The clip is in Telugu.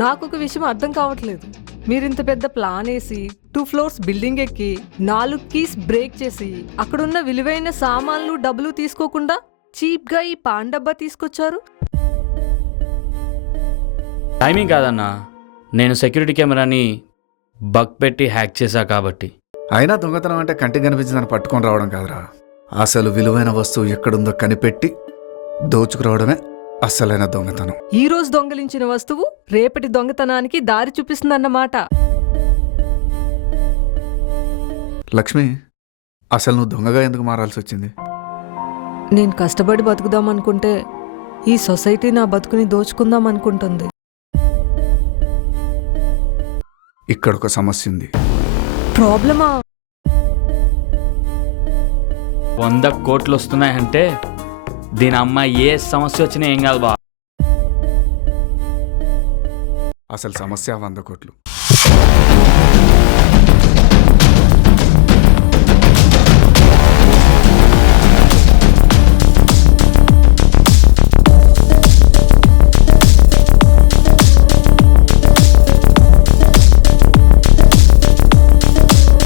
నాకు ఒక విషయం అర్థం కావట్లేదు. మీరింత పెద్ద ప్లాన్ వేసి 2 floors బిల్డింగ్ ఎక్కి 4 కీస్ బ్రేక్ చేసి అక్కడున్న విలువైన సామాన్లు డబ్బులు తీసుకోకుండా చీప్ గా ఈ పాన్ డబ్బా తీసుకొచ్చారు. టైమింగ్ కాదన్నా, నేను సెక్యూరిటీ కెమెరాని బగ్ పెట్టి హ్యాక్ చేశా కాబట్టి. అయినా దొంగతనం అంటే కంటికి కనిపించిందని పట్టుకొని రావడం కాదురా, అసలు విలువైన వస్తువు ఎక్కడుందో కనిపెట్టి దోచుకురావడమే అసలైన దొంగతనం. ఈ రోజు దొంగలించిన వస్తువు రేపటి దొంగతనానికి దారి చూపిస్తుందన్నమాట. లక్ష్మి, అసలు నువ్వు దొంగగా ఎందుకు మారాల్సి వచ్చింది? నేను కష్టపడి బతుకుదాం అనుకుంటే ఈ సొసైటీ నా బతుకుని దోచుకుందాం అనుకుంటుంది. ఇక్కడ ఒక సమస్య ఉంది. ప్రాబ్లమా? 100 కోట్లు వస్తున్నాయంటే దీని అమ్మ ఏ సమస్య వచ్చినా ఏం కాదు బా. అసలు సమస్య 100 కోట్లు.